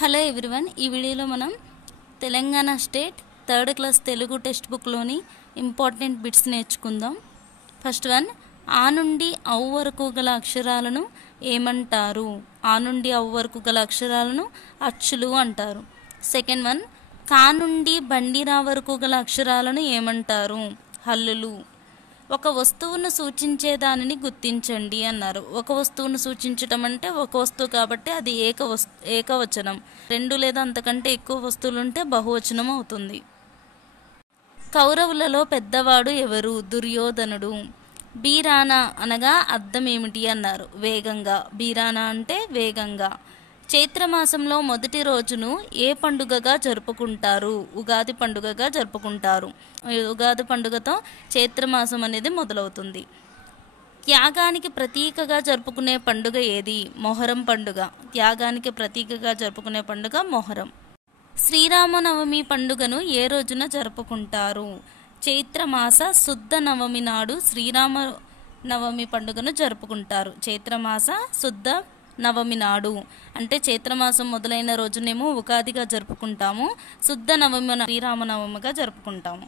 Hello everyone, ఈ వీడియోలో మనం Telangana state 3rd class Telugu text బుక్లోని ఇంపార్టెంట్ బిట్స్ నేర్చుకుందాం. ఫస్ట్ వన్, ఆ నుండి ఔ వరకు గల అక్షరాలను ఏమంటారు? ఆ నుండి ఔ వరకు గల అక్షరాలను అచ్చులు అంటారు. సెకండ్ వన్, కా నుండి బండిరా వరకు గల అక్షరాలను ఏమంటారు? హల్లులు. ఒక వస్తువును సూచించే దానిని గుర్తించండి అన్నారు. ఒక వస్తువును సూచించటం అంటే ఒక వస్తువు కాబట్టి అది ఏకవచనం. రెండు లేదా అంతకంటే ఎక్కువ వస్తువులు ఉంటే బహువచనం అవుతుంది. కౌరవులలో పెద్దవాడు ఎవరు? దుర్యోధనుడు. బీరానా అనగా అర్థం ఏమిటి అన్నారు? వేగంగా. బీరానా అంటే వేగంగా. చైత్రమాసంలో మొదటి రోజును ఏ పండుగగా జరుపుకుంటారు? ఉగాది పండుగగా జరుపుకుంటారు. ఉగాది పండుగతో చైత్రమాసం అనేది మొదలవుతుంది. త్యాగానికి ప్రతీకగా జరుపుకునే పండుగ ఏది? మొహరం పండుగ. త్యాగానికి ప్రతీకగా జరుపుకునే పండుగ మొహరం. శ్రీరామనవమి పండుగను ఏ రోజున జరుపుకుంటారు? చైత్రమాస శుద్ధ నవమి నాడు శ్రీరామనవమి పండుగను జరుపుకుంటారు. చైత్రమాస శుద్ధ నవమి నాడు అంటే చైత్రమాసం మొదలైన రోజునేమో ఉగాదిగా జరుపుకుంటాము, శుద్ధ నవమి శ్రీరామనవమిగా జరుపుకుంటాము.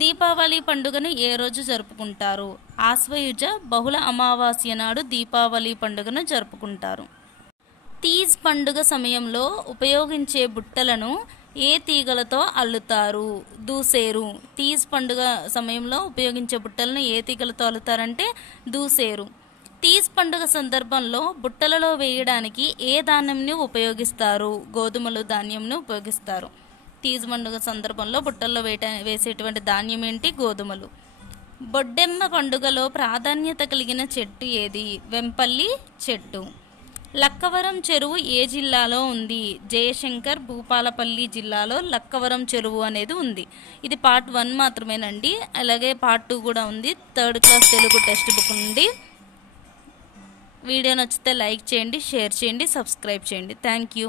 దీపావళి పండుగను ఏ రోజు జరుపుకుంటారు? ఆశ్వయుజ బహుళ అమావాస్య నాడు దీపావళి పండుగను జరుపుకుంటారు. తీజ్ పండుగ సమయంలో ఉపయోగించే బుట్టలను ఏ తీగలతో అల్లుతారు? దూసేరు. తీజ్ పండుగ సమయంలో ఉపయోగించే బుట్టలను ఏ తీగలతో అల్లుతారంటే దూసేరు. తీజ్ పండుగ సందర్భంలో బుట్టలలో వేయడానికి ఏ ధాన్యంని ఉపయోగిస్తారు? గోధుమలు ధాన్యంను ఉపయోగిస్తారు. తీజ్ పండుగ సందర్భంలో బుట్టల్లో వేసేటువంటి ధాన్యం ఏంటి? గోధుమలు. బొడ్డెమ్మ పండుగలో ప్రాధాన్యత కలిగిన చెట్టు ఏది? వెంపల్లి చెట్టు. లక్కవరం చెరువు ఏ జిల్లాలో ఉంది? జయశంకర్ భూపాలపల్లి జిల్లాలో లక్కవరం చెరువు అనేది ఉంది. ఇది పార్ట్ 1 మాత్రమేనండి. అలాగే పార్ట్ 2 కూడా ఉంది 3rd class Telugu text book నుండి. వీడియో నచ్చితే లైక్ చేయండి, షేర్ చేయండి, సబ్స్క్రైబ్ చేయండి. Thank you.